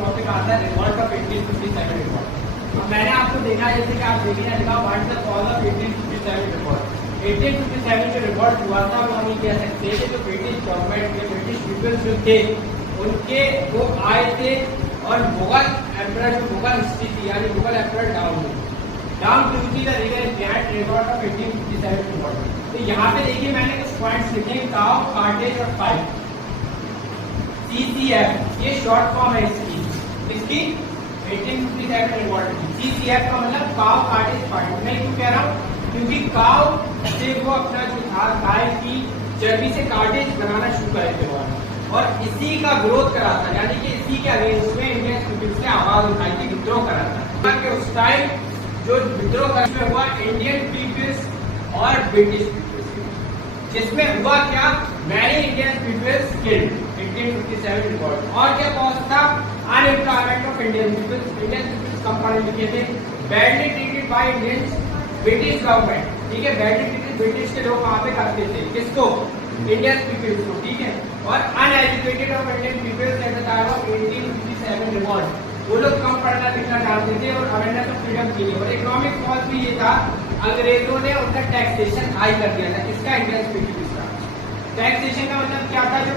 Topic आता है revolt of 1857 revolt. अब मैंने आपको देखा जैसे कि आप देखिए लिखा what the cause of 1857 revolt. 1857 जो रिवॉल्ट हुआ था वो हम ये कह सकते हैं कि जो ब्रिटिश गवर्नमेंट के ब्रिटिश पीपल्स जो थे उनके वो आए थे और मुगल एम्परर जो मुगल हिस्ट्री थी यानी Mughal emperor down to the reason behind revolt of 1857 revolt. तो यहाँ पे देखिए मैंने कुछ पॉइंट्स लिखे हैं काउ, कार्टेज और फाइट। CCF ये शॉर्ट फॉर्म है इसकी 1857 रिवॉल्ट की। CCF का मतलब काउ, कार्टेज, फाइट। मैं क्यों कह रहा हूँ क्योंकि काउ से वो अपना जो था गाय की चर्बी से कार्टेज बनाना शुरू करे थे और इसी का विरोध करा था यानी कि इसी के अगेंस्ट में इंडियन पीपल्स ने आवाज उठाई थी, विद्रोह करा था। कि उस टाइम जो विद्रोह हुआ इंडियन पीपल्स और ब्रिटिश पीपल्स जिसमें हुआ क्या many Indian peoples killed 1857 revolt. और क्या कॉज था अनएम्प्लॉयमेंट ऑफ इंडियन पीपल्स कम पढ़े लिखे थे, badly treated by Indians British government. ठीक है, बैडली ट्रीटेड ब्रिटिश के लोग वहां पे करते थे किसको इंडियन पीपल्स को। ठीक है, और uneducated of Indian peoples at the time of 1857 revolt वो लोग कम पढ़ना लिखना जानते थे और अवेयरनेस ऑफ फ्रीडम के लिए। और इकोनॉमिक कॉज भी ये था अंग्रेजों ने उनका टैक्सेशन हाई कर दिया था किसका इंडियन पीपल्स का। टैक्सेशन का मतलब क्या था जो